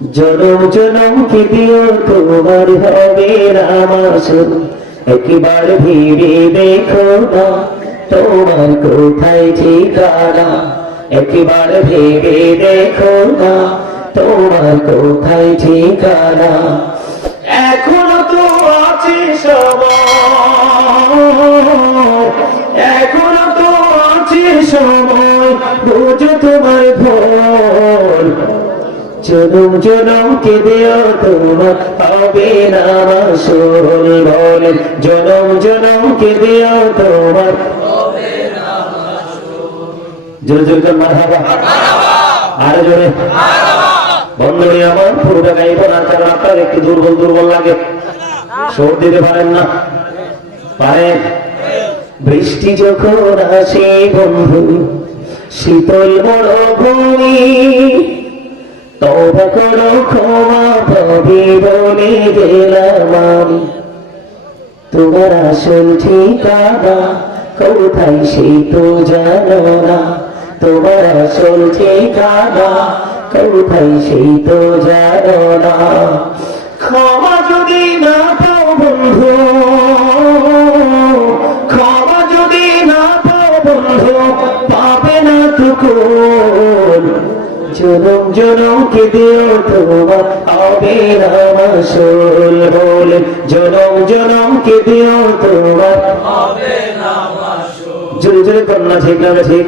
জনম জনম কি দিও তোমার হবে রামাসুর একবার ভিড়ে দেখো না, তোমার কোথায় ঠিকানা। একবার ভেবে দেখো না, তোমার কোথায় ঠিকানা। এখনও তো আছে সময়, এখনও তো আছে সময়, বুঝো তোমার ভোর জনম জনম কে দিও তোমার? হবে না মাসুল বলে। জনম জনম কে দিও তোমার? জোরে জোরে মারহাবা। আরে জোরে। বন্ধুরে আমার পুরোটা গাইব না আপনার একটু দুর্বল দুর্বল লাগে। সুর পারেন না। পারেন। বৃষ্টি যখন আসে বন্ধু, শীতল মরুভূমি তবা করো, ক্ষমা পাবি বলে গেলাম আমি। তোমার আসল ঠিকানা কোথায় সেই তো জানো না। তোমার আসল ঠিকানা কোথায় সেই তো জানো না। ক্ষমা যদি না পাও বন্ধু, ক্ষমা যদি না পাও বন্ধু, পাবে না তুকুন জনম জনম কে দিও তোমার আবে মাসুল বলে জনম জনম কে দিও তোমার জোরে জোরে কন্যা ঠিক না ঠিক